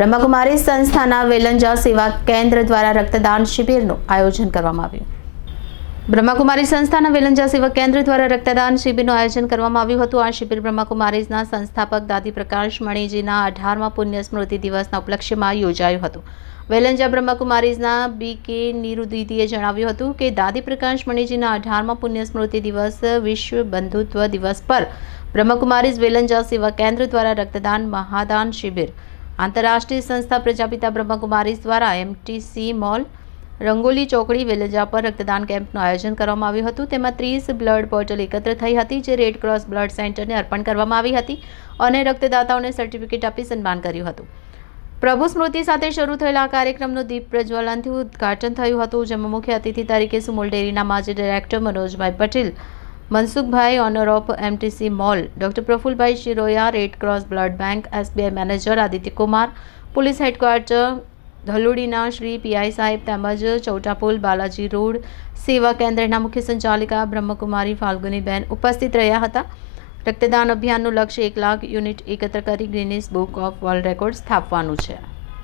બ્રહ્મકુમારી સંસ્થાના વેલંજા સેવા કેન્દ્ર દ્વારા રક્તદાન શિબિરનું આયોજન કરવામાં આવ્યું। બ્રહ્મકુમારી સંસ્થાના વેલંજા સેવા કેન્દ્ર દ્વારા રક્તદાન શિબિરનું આયોજન કરવામાં આવ્યું હતું। આ શિબિર બ્રહ્મકુમારીઝના સંસ્થાપક દાદી પ્રકાશ મણીજીના 18મા પુણ્ય સ્મૃતિ દિવસના ઉપલક્ષ્યમાં યોજાયું હતું। વેલંજા બ્રહ્મકુમારીઝના બી.કે. નીરુદીદીએ જણાવ્યું હતું કે દાદી પ્રકાશ મણીજીના 18મા પુણ્ય સ્મૃતિ દિવસ વિશ્વ બંધુત્વ દિવસ પર બ્રહ્મકુમારીઝ વેલંજા સેવા કેન્દ્ર દ્વારા રક્તદાન મહાદાન શિબિર આંતરરાષ્ટ્રીય સંસ્થા પ્રજાપિતા બ્રહ્મકુમારીઝ દ્વારા એમટીસી મોલ રંગોલી ચોકડી વેલંજા પર રક્તદાન કેમ્પનું આયોજન કરવામાં આવ્યું હતું। તેમાં 30 બ્લડ બોટલ એકત્ર થઈ હતી, જે રેડ ક્રોસ બ્લડ સેન્ટરને અર્પણ કરવામાં આવી હતી અને રક્તદાતાઓને સર્ટિફિકેટ આપી સન્માન કર્યું હતું। પ્રભુ સ્મૃતિ સાથે શરૂ થયેલા આ કાર્યક્રમનું દીપ પ્રજ્વલનથી ઉદ્ઘાટન થયું હતું, જેમાં મુખ્ય અતિથિ તરીકે સુમુલ ડેરીના માજી director Manojbhai Patel, Mansukhbhai owner of MTC mall, doctor Prafulbhai Shiroya, red cross blood bank, SBI manager Aditya Kumar, police headquarter ધલુડીના શ્રી પીઆઈ સાહેબ તેમજ ચૌટાપુલ બાલાજી રોડ સેવા કેન્દ્રના મુખ્ય સંચાલિકા બ્રહ્મકુમારી ફાલ્ગુનીબેન ઉપસ્થિત રહ્યા હતા। રક્તદાન અભિયાનનું લક્ષ્ય 1 લાખ યુનિટ એકત્ર કરી Guinness book of world record સ્થાપવાનું છે।